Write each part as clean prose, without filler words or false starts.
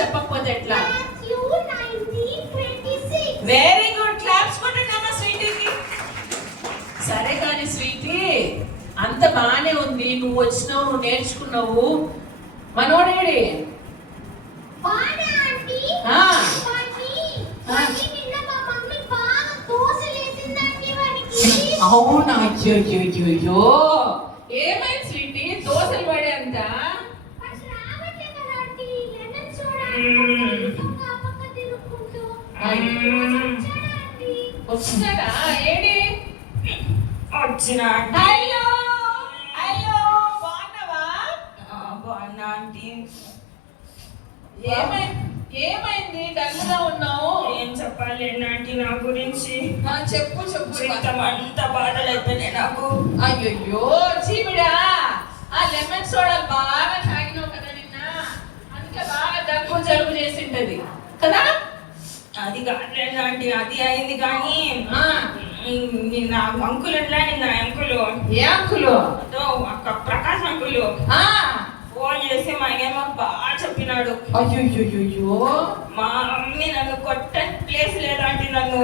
చెప్పకపోతే ఎట్లా? Very good, claps కొట్టండి స్వీటీకి. సరే కానీ స్వీటీ, అంత బానే ఉంది, నువ్వు వచ్చినావు, నువ్వు నేర్చుకున్నావు. మనోడేడి? అవునా? అయ్యో, ఏమైంది స్వీటీ? దోశలు పడే అంత వచ్చినాడా? ఏడి వచ్చిన? అయ్యో అయ్యో, బాగున్నావా? బాగున్నా ఆంటీ. ఏమైంది డల్గా ఉన్నావు? ఏం చెప్పాలి ఆంటీ నా గురించి? చెప్పు చెప్పు. జీవితం అంతా బాధలు అయిపోయినాయి నాకు. అయ్యో చీమిడా, ఆ లెమన్ సోడాలు బాగా తాగినావు కదా నిన్న, అందుకే బాగా దగ్గు జలుబు చేసింటది కదా. అది కాదులేండి ఆంటీ, అది అయింది కానీ నిన్న అంకులు నిన్న అంకులు. ఏ అంకులు? అక్క ప్రకాష్ అంకులు ఫోన్ చేసి మా ఏమో బాగా చెప్పినాడు. అయ్యో, మా మమ్మీ నన్ను కొట్ట ప్లేస్ లేదంటే నన్ను.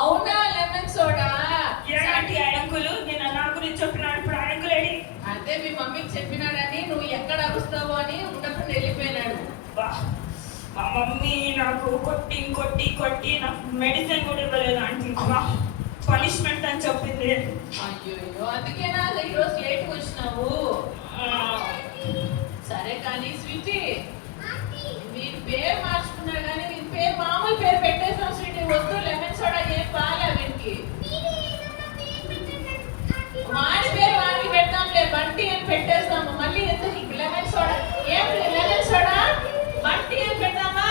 అవునా? లెమన్ సోడా ఏంటి ఆ అంకులు నిన్న నా గురించి చెప్పినాడు. ఇప్పుడు ఆ అంకులు ఏడి? అదే మీ మమ్మీకి చెప్పినాడని నువ్వు ఎక్కడ అరుస్తావు అని ఉండకుండా వెళ్ళిపోయినాడు. మా మమ్మీ నాకు కొట్టి కొట్టి కొట్టి నాకు మెడిసిన్ కూడా ఇవ్వలేదు ఆంటీ. పనిష్మెంట్ అని చెప్పింది. అయ్యో, అందుకేనా ఈరోజు లేట్గా వచ్చినావు? సరే కానీ స్వీటీ, మీరు పేరు మార్చుకున్నారు కానీ నీ పేరు మామూలు పేరు పెట్టేసాం స్వీటీ. వద్దు, లెమన్ సోడా ఏం బాగా వీటికి. వాడి పేరు వాడికి పెడతాంలే, బంటి అని పెట్టేస్తాము. మళ్ళీ ఎందుకు లెమన్ సోడా? ఏం లెమన్ సోడా బంటి అని పెడతామా?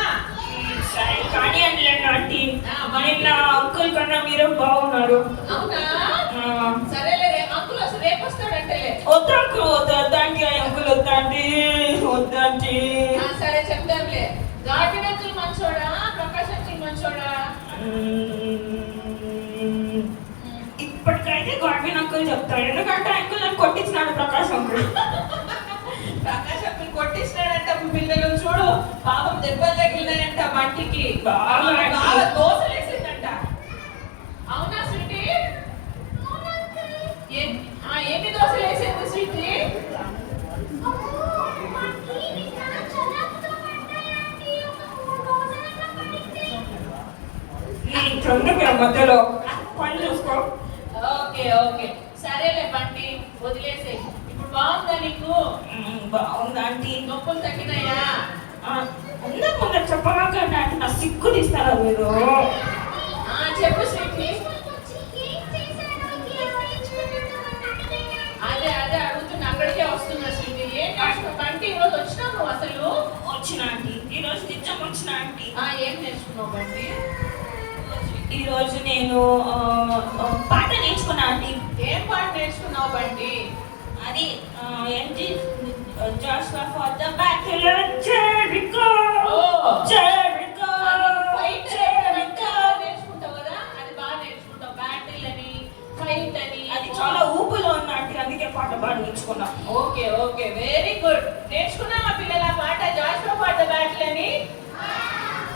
సరే కానీ అండి ఆంటీ, నిన్న అంకుల్ కన్నా మీరు బాగున్నారు. అవునా? సరేలే, అంకుల్ అసలు రేపు వస్తాడంటే. వద్దా అంకుల్, వద్దంటే అంకుల్ వద్దంటే. సరే చెప్తాంలే. గార్డెన్ అంకుల్ మంచోడా, ప్రకాష్ అంకుల్ మంచోడా? ఇప్పటికైతే గార్డెన్ అంకుల్ చెప్తాడు, ఎందుకంటే అంకుల్ నాకు కొట్టించినాడు ప్రకాష్ అంకుల్. ప్రకాష్ అంకుల్ కొట్టించినాడంట పిల్లలు. చూడు పాపం దెబ్బలు తగిలినాయంట బంటికి. బాగా దోశలు వేసిందంట. అవునా స్వీటీ? ఎన్ని దోశలు వేసింది స్వీటీ? మధ్యలో పని చూసుకో. ఓకే సరేలే బంటి, వదిలేసే. ఇప్పుడు బాగుందా నీకు? బాగుందా ఆంటీ? నొప్పులు తగ్గినాయా? కొందరు చెప్పగాకండి అంటే నా సిగ్గు తీస్తారా మీరు? చెప్పు స్వీటీ. అదే అడుగుతున్నా, అక్కడికే వస్తున్నా స్వీటీ. ఏం నేర్చుకున్నావు బంటి? ఈరోజు వచ్చినావు నువ్వు? అసలు వచ్చిన ఆంటీ, ఈరోజు నిజం వచ్చిన ఆంటీ. ఏం నేర్చుకున్నావు బంటి? ఈరోజు నేను పాట నేర్చుకున్నా ఆంటీ. ఏం పాట నేర్చుకున్నావు బంటి? అది ఏంటి? Joshua for the battle of Jericho. Jericho. నేర్చుకుంటావు కదా, అది బాగా నేర్చుకుంటావు. బ్యాటిల్ అని, ఫైట్ అని. అది చాలా ఊపులో ఉంది ఆంటీ, అందుకే పాట బాగా నేర్చుకున్నా. Okay very good. నేర్చుకున్నావా పిల్లల పాట జాషువా ఫర్ ద బ్యాటిల్ అని?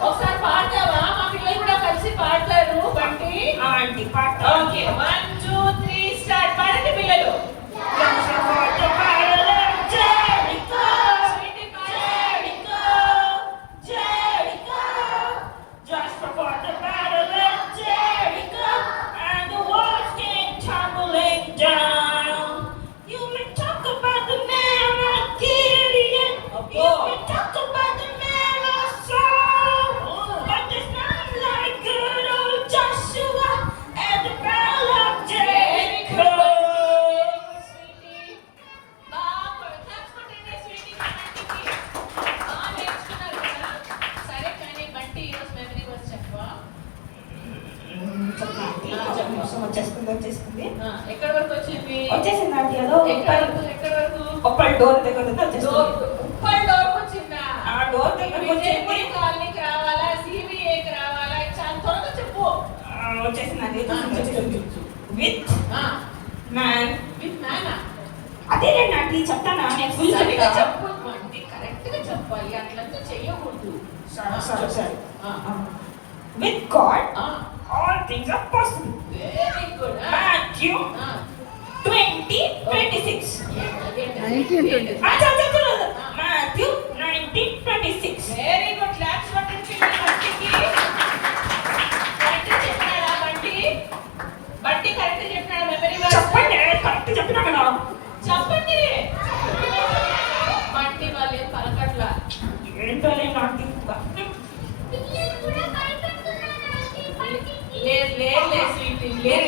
ఒకసారి పాడతావా? మా పిల్లలు కూడా కలిసి పాడతారు బంటి. ఆంటీ పాట. Okay 1 2 3 start. పాడండి పిల్లలు. Joshua for the battle of Jericho. Jericho. Joshua for the battle of Jericho, and the walls came tumbling down. You may talk about the man of Gideon. You may talk about the man of Saul. But there's none like good old Joshua at the battle of Jericho. వచ్చేస్తుంది. ఎక్కడ వరకు వచ్చింది? వచ్చేసింది aunty. అదో ఎక్కడ వరకు? Uppal door దగ్గర వచ్చేస్తుంది. ఉప్పల్ డోర్ వచ్చిందా? ఆ డోర్ దగ్గర వచ్చేసింది. కాలనీకి రావాలా, సిబిఏకి రావాలా? చాలా త్వరగా చెప్పు. వచ్చేసింది ఆంటీ. With man. విత్ మ్యానా? అదేలేండి ఆంటీ, చెప్తానా? నేను ఫుల్ సరిగ్గా చెప్పు. కరెక్ట్ గట్టిగా చెప్పాలి, అట్లంతా చెయ్యకూడదు. సరే. ఆ. With God, ఆ. all things are possible. Very good. Matthew 20:26. Very Matthew 19:26. Good. Claps కొట్టండి బంటికి. కరెక్ట్ చెప్పాడా బంటి? బంటి కరెక్ట్ చెప్పాడా? మెమరీ చెప్పండి, కరెక్ట్ చెప్పినా కదా. చెప్పండి. బంటి వాళ్ళు ఏం పలకట్లా. ఏంటో నాకు లేదు స్వీటీ, లేదు.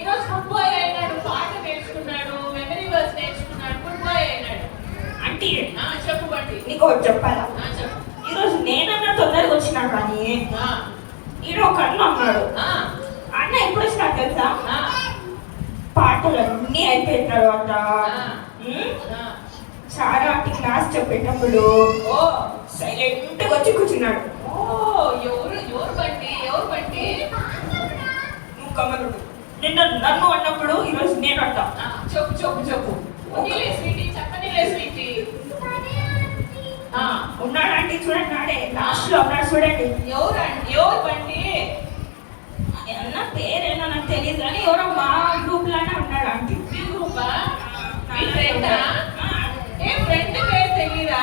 ఈరోజు ఫుడ్ బాయ్ అయినాడు, పాట నేర్చుకున్నాడు, మెమరీ వర్స్ నేర్చుకున్నాడు, ఫుడ్ బాయ్ అయినాడు. అంటే చెప్పు బంటి. నీకు ఒకటి చెప్పాలా? చెప్పు. ఈరోజు నేనన్నా తొందరగా వచ్చినా కానీ ఈడ ఒక అన్న అన్నాడు. అన్న ఎప్పుడు వచ్చినా తెలుసా? పాటలు అన్నీ అయిపోయిన తర్వాత చాలా క్లాస్ చెప్పేటప్పుడు సైలెంట్గా వచ్చి కూర్చున్నాడు. ఎవరు బంటి? నువ్వు కమలుడు. నిన్న నన్ను అన్నప్పుడు ఈరోజు నేను అంటా. చెప్పు. స్వీటీ చెప్పనిలే స్వీటీ. ఉన్నాడు ఆంటీ, చూడండి నాడే లాస్ట్ లో ఉన్నాడు చూడండి. ఎవరు బంటి? అన్న పేరేనా నాకు తెలియదు కానీ ఎవరో మా గ్రూప్ లోనే ఉన్నాడు ఆంటీ. మీ గ్రూపా? మీ ఫ్రెండా? ఏ ఫ్రెండ్ పేరు తెలీదా?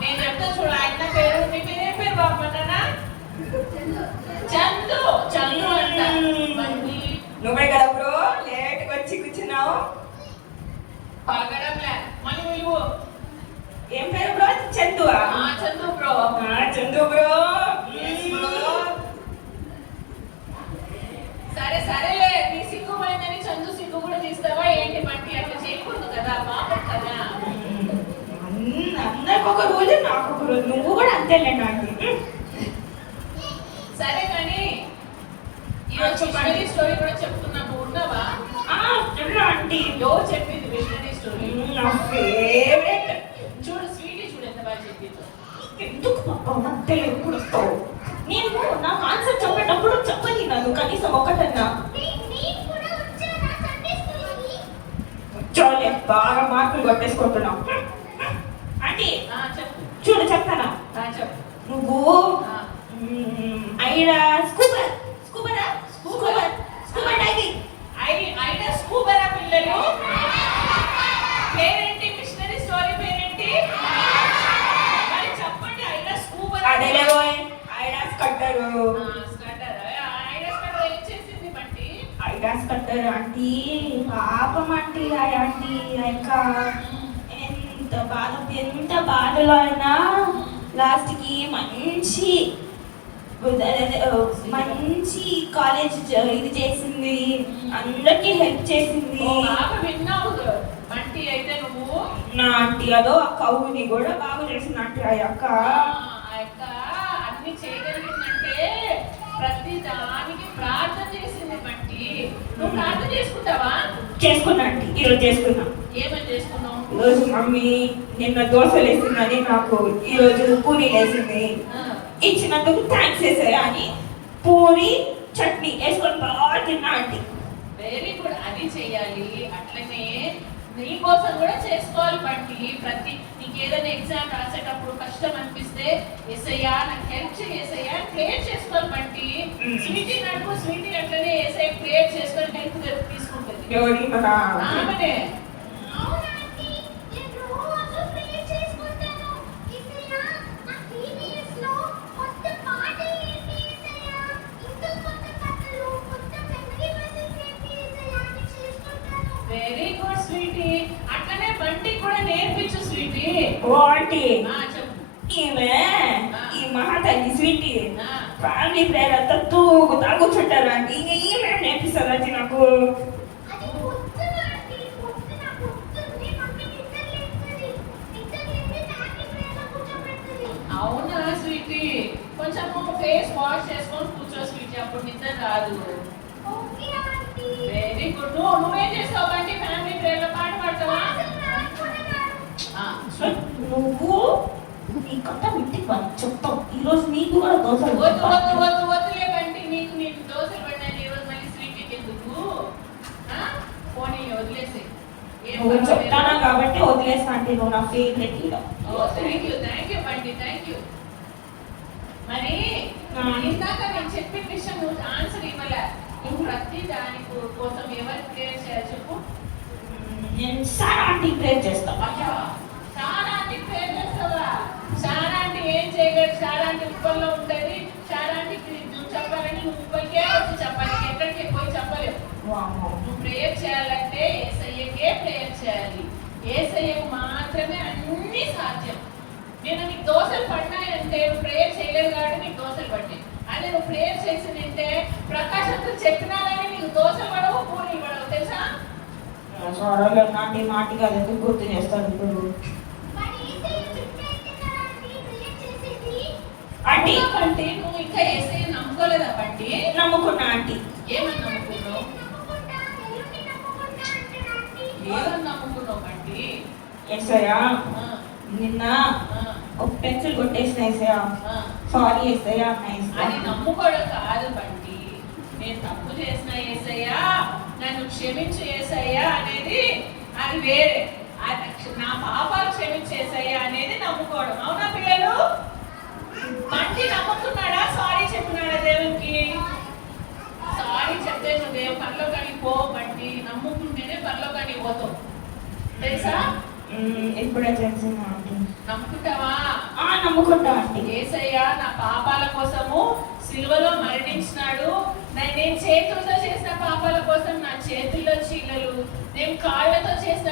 నేను చెప్తా చూడు, ఆయన పేరు. మీ పేరు ఏం పేరు బాబన్నా? చందు అంట. నువ్వే కదా బ్రో లేట్గా వచ్చి కూర్చున్నావు. పగడంలే మళ్ళీ విలువ. ఏం పేరు బ్రో? చందువా? చందు బ్రో. చందు బ్రో. సరేలే, నీ సిగ్గు పోయిందని చందు సిగ్గు కూడా తీస్తావా ఏంటి బంటి? అట్లా చేయకూడదు కదా, పాపం కదా. అందరికి ఒక రోజు నాకు ఒక రోజు. నువ్వు కూడా అంతేలే ఆంటీ. సరే కానీ ఈరోజు మిషనరీ స్టోరీ కూడా చెప్తున్నాము, ఉన్నావా? ఆంటీ ఎవరు చెప్పింది మిషనరీ స్టోరీ? నా ఫేవరెట్. చూడు స్వీటీ, చూడు ఎంత బాగా చెప్పిందో. ఎందుకు పాప మధ్య ఎప్పుడు వస్తావు? నేను నాకు ఆన్సర్ చెప్పేటప్పుడు చెప్పని నన్ను కనీసం ఒకటన్నా. చాలే, బాగా మార్కులు కొట్టేసుకుంటున్నావు. ఆంటీ చెప్పు. చూడు చెప్తానా? చెప్పు. నువ్వు ఐడా స్కూబర్ డైవింగ్. ఐడా స్కూబరా పిల్లలు? పేరేంటి? మిషనరీ స్టోరీ పేరేంటి? మరి చెప్పండి. ఐడా స్కూబర్. అదేలే పోయ్, ఐడాస్ కట్టారు. ఐడా ఏం చేసింది బంటి? ఐడాస్ కట్టారు ఆంటీ. పాపం ఆంటీ. ఆంటీ ఇంకా ఎంత బాధలో అయినా లాస్ట్ కి మంచి కాలేజ్ ఇది చేసింది, అందరికి హెల్ప్ చేసింది. విన్నావు బంటి అయితే నువ్వు? నా ఆంటీ అదో ఆ కవుని కూడా బాగా చేసింది ఆంటీ. ఆ అక్క అన్ని చేయగలిగిందంటే ప్రతి దానికి ప్రార్థన చేసింది బంటి. నువ్వు ప్రార్థన చేసుకుంటావా? చేసుకున్నా ఆంటీ, ఈరోజు చేసుకున్నా. ఏమని చేసుకున్నావు? ఈరోజు మమ్మీ నిన్న దోశలు వేసిందని నాకు ఈరోజు పూరీలు వేసింది. ఇచ్చినందుకు థ్యాంక్స్ వేసాయా అని పూరి చట్నీ వేసుకొని బాగా తిన్నా ఆంటీ. Very good. అది చెయ్యాలి. అట్లనే నీ కోసం కూడా చేసుకోవాలి బంటి. నీకు ఏదైనా ఎగ్జామ్ రాసేటప్పుడు కష్టం అనిపిస్తే ఎస్ఐయా నాకు హెల్ప్ చేసేయా ప్రేయర్ చేసుకోవాలి బంటి. స్వీటీ నడుపు. స్వీటీ అట్లనే ఎస్ఐ ప్రేయర్ చేసుకొని హెల్ప్ తీసుకుంటుంది. ఎవరి ఆమెనే. Very good Sweety. అట్లనే బంటికి కూడా నేర్పించు స్వీటీ. ఆంటీ ఈమె ఈ మహాతల్లి స్వీటీ ఫ్యామిలీ ప్రేయర్ అంతా తూగుతా కూర్చుంటారు ఆంటీ. ఈమె నేర్పిస్తారు ఆంటీ నాకు. అవునా స్వీటీ? కొంచెం ఫేస్ వాష్ చేసుకొని కూర్చో స్వీటీ, అప్పుడు నిద్ర రాదు. Very good. నువ్వేం చేస్తావు బంటి? ఫ్యామిలీ ప్రేయర్ లో పాట పాడతావా? నువ్వు నీ కట్ట ఇంటికి చెప్తావు. ఈరోజు నీకు కూడా దోశలు. వద్దులే బంటి. నీకు దోశలు పడినాయి ఈరోజు, మళ్ళీ స్వీటీకి ఎందుకు? పోనీ వదిలేసి. నువ్వు చెప్తానా కాబట్టి వదిలేస్తా అంటే నువ్వు నా ఫేవరెట్. థ్యాంక్ యూ బండి, థ్యాంక్ యూ. మరి ఇందాక నేను చెప్పిన విషయం నువ్వు ఆన్సర్ ఇవ్వలే. నువ్వు ప్రతి దాని కోసం ఎవరు ప్రేయర్ చేయాలి చెప్పు? నేను సారా ఆంటీ ప్రేయర్ చేస్తా. అయ్యా, చాలా అంటే ప్రేయర్ చేస్తావా? చాలా అంటే ఏం చేయగలరు? చాలా అంటే ఉప్పల్లో ఉంటుంది. చాలా అంటే నువ్వు చెప్పాలని నువ్వు ఉప్పల్కే వచ్చి చెప్పాలి, ఎక్కడికి పోయి చెప్పలేవు. నువ్వు ప్రేయర్ చేయాలంటే ఏసయ్యకే ప్రేయర్ చేయాలి. ఏసయ్యకు మాత్రమే అన్ని సాధ్యం. నేను నీకు దోశలు పడినాయంటే నువ్వు ప్రేయర్ చేయలేదు కాబట్టి నీకు దోశలు పట్టింది. అదే నువ్వు ప్రేయర్ చేసిందంటే ప్రకాశంతో చెప్పినాలని నీకు దోశలు పడవు, పూరీలు పడవు, తెలుసా? సరే నాటి మాటిగా ఎందుకు గుర్తు చేస్తాను ఇప్పుడు? ఆంటీ అంటే నువ్వు ఇంకా ఏసయ్య నమ్ముకోలేదా బండి? నమ్ముకున్నా ఆంటీ. ఏమని నమ్ముకున్నావు? ఏమని నమ్ముకున్నావు బండి? ఏసయ్యా ఆ, నిన్న ఆ, ఒక పెన్సిల్ కొట్టేసిన ఏసయ్యా, ఆ. సారీ ఏసయ్యా అన్న అది ఏసయ్యా. నమ్ముకోవడం కాదు బండి. నేను తప్పు చేసిన ఏసయ్యా, నన్ను క్షమించు ఏసయ్యా అనేది అది వేరే. నా పాపాలు క్షమించేసయ్యా అనేది నమ్ముకోవడం. అవునా పిల్లలు? బండి నమ్ముకున్నాడా? సారీ చెప్పినాడా దేవునికి? సారీ చెప్తే నువ్వు దేవుని పరలోకానికి పో బండి. నమ్ముకుంటేనే పరలోకానికి పోతావు, తెలుసా? ఇప్పుడే తెలిసింది ఆంటీ. నమ్ముకుంటావా? నమ్ముకుంటా ఆంటీ. యేసయ్య నా పాపాల కోసము సిలువలో మరణించినాడు. నేను చేతులతో చేసిన పాపాల కోసం నా చేతుల్లో చీలలు, నేను కాళ్ళతో చేసిన